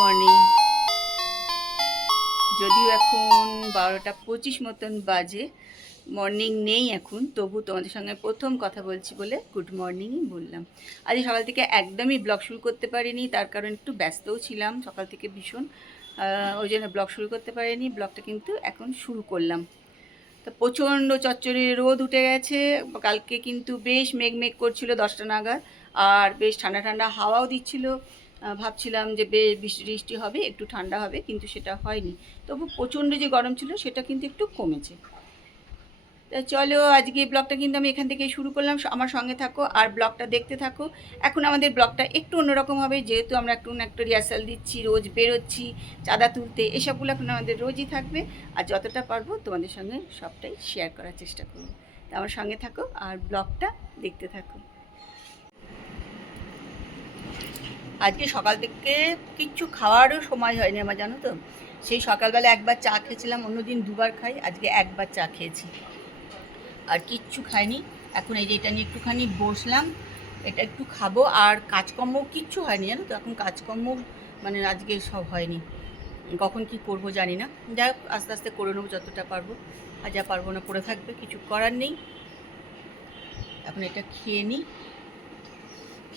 Morning. যদিও এখন 12টা 25 মতন বাজে, মর্নিং নেই এখন, তবু তোমাদের সঙ্গে প্রথম কথা বলছি বলে গুড মর্নিংই বললাম। আজ সকাল থেকে একদমই ব্লগ শুরু করতে পারিনি, তার কারণ একটু ব্যস্তও ছিলাম সকাল থেকে ভীষণ, ওই জন্য ব্লগ শুরু করতে পারিনি। ব্লগটা কিন্তু এখন শুরু করলাম। তো প্রচণ্ড চচ্চড়ে রোদ উঠে গেছে। কালকে কিন্তু বেশ মেঘ করছিল 10টা নাগাদ, আর বেশ ঠান্ডা ঠান্ডা হাওয়াও দিচ্ছিল। ভাবছিলাম যে বেশ বৃষ্টি টিষ্টি হবে, একটু ঠান্ডা হবে, কিন্তু সেটা হয়নি। তবু প্রচণ্ড যে গরম ছিল সেটা কিন্তু একটু কমেছে। তা চলো, আজকে ব্লগটা কিন্তু আমি এখান থেকে শুরু করলাম। আমার সঙ্গে থাকো আর ব্লগটা দেখতে থাকো। এখন আমাদের ব্লগটা একটু অন্যরকম হবে, যেহেতু আমরা একটু একটা রিহার্সাল দিচ্ছি, রোজ বেরোচ্ছি চাঁদা তুলতে, এসবগুলো এখন আমাদের রোজই থাকবে। আর যতটা পারবো তোমাদের সঙ্গে সবটাই শেয়ার করার চেষ্টা করবো। তা আমার সঙ্গে থাকো আর ব্লগটা দেখতে থাকো। আজকে সকাল থেকে কিচ্ছু খাওয়ারও সময় হয়নি আমার, জানো তো। সেই সকালবেলা একবার চা খেয়েছিলাম, অন্যদিন দুবার খাই, আজকে একবার চা খেয়েছি, আর কিচ্ছু খাইনি। এখন এই যে এটা নিয়ে একটুখানি বসলাম, এটা একটু খাবো। আর কাজকর্ম কিচ্ছু হয়নি, জানো তো। এখন কাজকর্ম মানে আজকে সব হয়নি, কখন কি করব জানি না। যাই হোক, আস্তে আস্তে করে নেবো যতটা পারবো, আর যা পারবো না পড়ে থাকবে, কিছু করার নেই। এখন এটা খেয়ে নিই,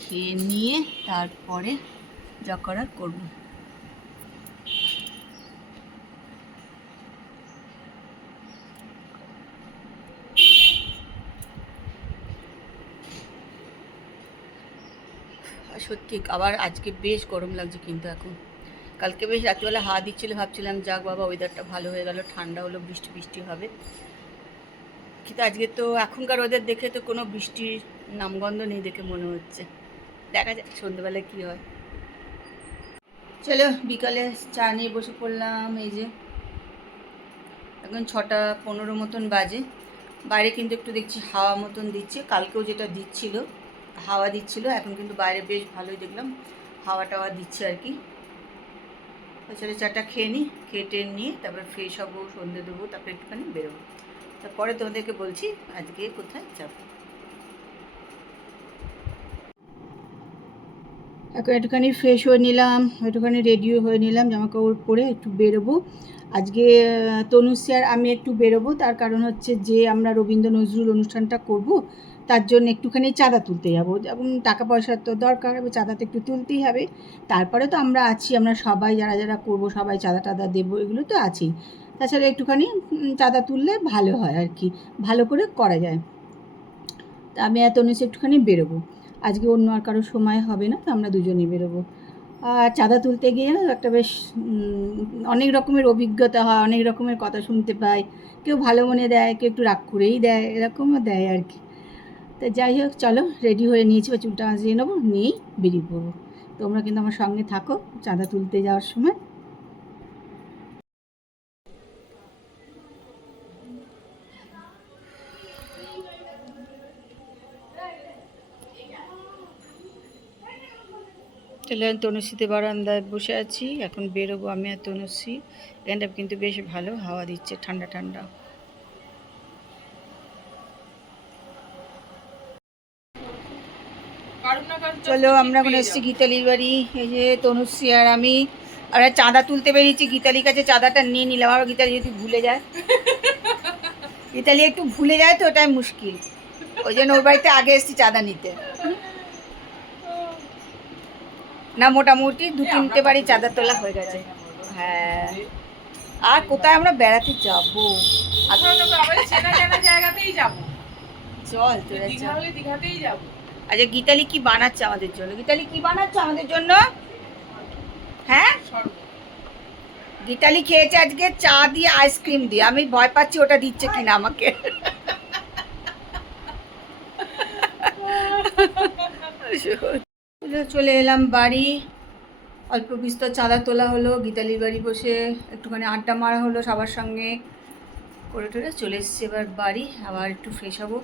খেয়ে নিয়ে তারপরে যা করার করবো। সত্যি আবার আজকে বেশ গরম লাগছে কিন্তু এখন। কালকে বেশ রাত্রিবেলা হাওয়া দিচ্ছিলো, ভাবছিলাম যাক বাবা ওয়েদারটা ভালো হয়ে গেল, ঠান্ডা হলো, বৃষ্টি বৃষ্টি হবে। কিন্তু আজকে তো এখনকার ওয়েদার দেখে তো কোনো বৃষ্টির নামগন্ধ নেই দেখে মনে হচ্ছে। দেখা যাক সন্ধ্যেবেলায় কী হয়। চলো, বিকালে চা নিয়ে বসে পড়লাম। এই যে এখন 6টা 15 মতন বাজে। বাইরে কিন্তু একটু দেখছি হাওয়া মতন দিচ্ছে, কালকেও যেটা দিচ্ছিল হাওয়া দিচ্ছিল, এখন কিন্তু বাইরে বেশ ভালোই দেখলাম হাওয়া টাওয়া দিচ্ছে আর কি। তাছাড়া চাটা খেয়ে নিই, খেয়ে নিয়ে তারপরে ফ্রেশ হবো, সন্ধে দেবো, তারপরে একটুখানি বেরোবো। তারপরে তোমাদেরকে বলছি আজকে কোথায় যাবো। এখন একটুখানি ফ্রেশ হয়ে নিলাম, একটুখানি রেডিও হয়ে নিলাম, জামাকাপড় পরে একটু বেরোবো। আজকে তনুশ্রী আর আমি একটু বেরোবো, তার কারণ হচ্ছে যে আমরা রবীন্দ্র নজরুল অনুষ্ঠানটা করব, তার জন্য একটুখানি চাঁদা তুলতে যাবো। যেমন টাকা পয়সার তো দরকার হবে, চাঁদা তো একটু তুলতেই হবে। তারপরে তো আমরা আছি, আমরা সবাই যারা যারা করবো সবাই চাঁদা টাদা দেবো, এগুলো তো আছেই। তাছাড়া একটুখানি চাঁদা তুললে ভালো হয় আর কি, ভালো করে করা যায়। তা আমি আর তনুশ্রী একটুখানি বেরোবো আজকে, অন্য আর কারোর সময় হবে না, তো আমরা দুজনেই বেরোবো। আর চাঁদা তুলতে গিয়ে একটা বেশ অনেক রকমের অভিজ্ঞতা হয়, অনেক রকমের কথা শুনতে পাই। কেউ ভালো মনে দেয়, কেউ একটু রাগ করেই দেয়, এরকমও দেয় আর কি। তা যাই হোক, চলো রেডি হয়ে নিয়েছি, বা চুলটা আঁচড়িয়ে নেবো, নিয়েই বেরিয়ে পড়বো। তোমরা কিন্তু আমার সঙ্গে থাকো চাঁদা তুলতে যাওয়ার সময়। তাহলে আমি তনুশ্রীতে বারান্দায় বসে আছি, এখন বেরোবো আমি আর তনুশ্রী। এখানটা কিন্তু বেশ ভালো হাওয়া দিচ্ছে, ঠান্ডা ঠান্ডা। চলো, আমরা এখন এসেছি গীতালির বাড়ি। এই যে তনুশ্রী আর আমি, আমরা চাঁদা তুলতে বেরিয়েছি। গীতালির কাছে চাঁদাটা নিয়ে নিলাম, আবার গীতালি যদি ভুলে যায়, গীতালি একটু ভুলে যায় তো, ওটাই মুশকিল। ওই জন্য ওর বাড়িতে আগে এসেছি চাঁদা নিতে। না, মোটামুটি 2-3টে বাড়ি চাঁদা তোলা হয়ে গেছে। হ্যাঁ, আর কোথায় আমরা বেড়াতে যাবো? জায়গাতেই যাবো, চল তোরা দীঘাতেই যাবো। আচ্ছা, গীতালি কি বানাচ্ছে আমাদের জন্য? গীতালি কি বানাচ্ছে আমাদের জন্য? হ্যাঁ, গীতালি খেয়েছে আজকে চা দিয়ে আইসক্রিম দিয়ে, আমি ভয় পাচ্ছি ওটা দিচ্ছে কিনা আমাকে। চলে এলাম বাড়ি, অল্প বিস্তর চাঁদা তোলা হলো, গীতালির বাড়ি বসে একটুখানি আড্ডা মারা হলো সবার সঙ্গে, করে টোরে চলে এসেছি এবার বাড়ি। আবার একটু ফ্রেশ হবো।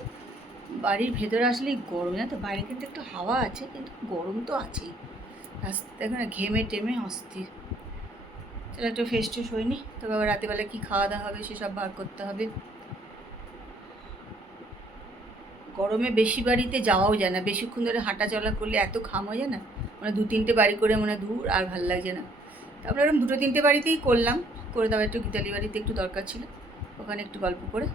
বাড়ির ভেতরে আসলেই গরম, জানো তো। বাইরে কিন্তু একটু হাওয়া আছে, কিন্তু গরম তো আছেই। দেখো না, ঘেমে টেমে অস্থির। তাহলে একটু ফ্রেশ ট্রেশ হয়নি, তবে আবার রাতেবেলা কী খাওয়া দাওয়া হবে সেসব বার করতে হবে। গরমে বেশি বাড়িতে যাওয়াও যায় না, বেশিক্ষণ ধরে হাঁটা চলা করলে এত ঘাম হয়ে যায় না, মানে 2-3টে বাড়ি করে মনে দূর আর ভাল লাগছে না। তারপরে এরকম 2-3টে বাড়িতেই করলাম, করে দেওয়া একটু গীতালি বাড়িতে একটু দরকার ছিল, ওখানে একটু গল্প করে।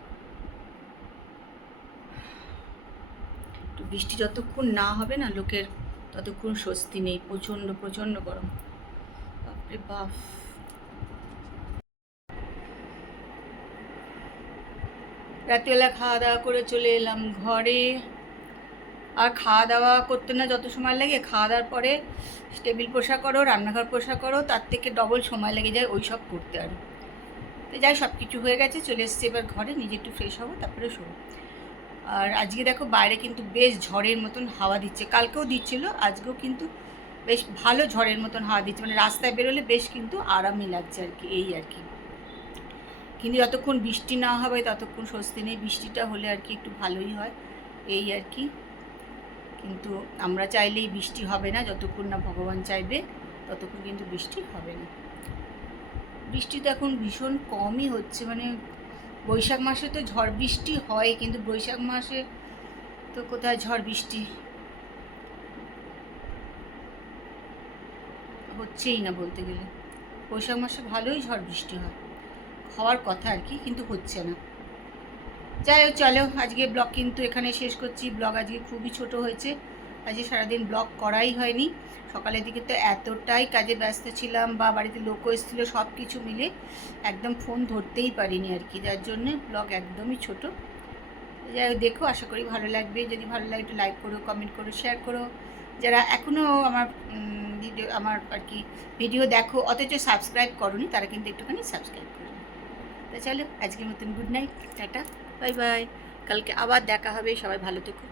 একটু বৃষ্টি যতক্ষণ না হবে না লোকের ততক্ষণ স্বস্তি নেই, প্রচণ্ড প্রচণ্ড গরম, বাপরে বাপ। রাত্রিবেলা খাওয়া দাওয়া করে চলে এলাম ঘরে। আর খাওয়া দাওয়া করতে না যত সময় লাগে, খাওয়া দাওয়ার পরে টেবিল পোষা করো, রান্নাঘর পোষা করো, তার থেকে ডবল সময় লেগে যায় ওই সব করতে। আর তো যাই, সব কিছু হয়ে গেছে, চলে এসেছি এবার ঘরে, নিজে একটু ফ্রেশ হবো তারপরে শোবো। আর আজকে দেখো বাইরে কিন্তু বেশ ঝড়ের মতন হাওয়া দিচ্ছে, কালকেও দিচ্ছিল, আজকেও কিন্তু বেশ ভালো ঝড়ের মতন হাওয়া দিচ্ছে, মানে রাস্তায় বেরোলে বেশ কিন্তু আরামই লাগছে আর কি, এই আর কি। কিন্তু যতক্ষণ বৃষ্টি না হবে ততক্ষণ স্বস্তি নেই, বৃষ্টিটা হলে আর কি একটু ভালোই হয়, এই আর কি। কিন্তু আমরা চাইলেই বৃষ্টি হবে না, যতক্ষণ না ভগবান চাইবে ততক্ষণ কিন্তু বৃষ্টি হবে না। বৃষ্টি তো এখন ভীষণ কমই হচ্ছে, মানে বৈশাখ মাসে তো ঝড় বৃষ্টি হয়, কিন্তু বৈশাখ মাসে তো কোথায় ঝড় বৃষ্টি হচ্ছেই না বলতে গেলে। বৈশাখ মাসে ভালোই ঝড় বৃষ্টি হয়, হওয়ার কথা আর কি, কিন্তু হচ্ছে না। যাই হোক, চলো আজকে ব্লগ কিন্তু এখানে শেষ করছি। ব্লগ আজকে খুবই ছোট হয়েছে, আজকে সারাদিন ব্লগ করাই হয়নি। সকালের দিকে তো এতটাই কাজে ব্যস্ত ছিলাম, বা বাড়িতে লোকও এসেছিলো, সব কিছু মিলে একদম ফোন ধরতেই পারিনি আর কি, যার জন্যে ব্লগ একদমই ছোট। যাই হোক, দেখো, আশা করি ভালো লাগবে। যদি ভালো লাগে একটু লাইক করো, কমেন্ট করো, শেয়ার করো। যারা এখনও আমার আর কি ভিডিও দেখো অথচ সাবস্ক্রাইব করোনি, তারা কিন্তু একটুখানি সাবস্ক্রাইব করো। তা চলো, আজকের মতন good night, tata, bye bye. কালকে আবার দেখা হবে, সবাই ভালো থেকো।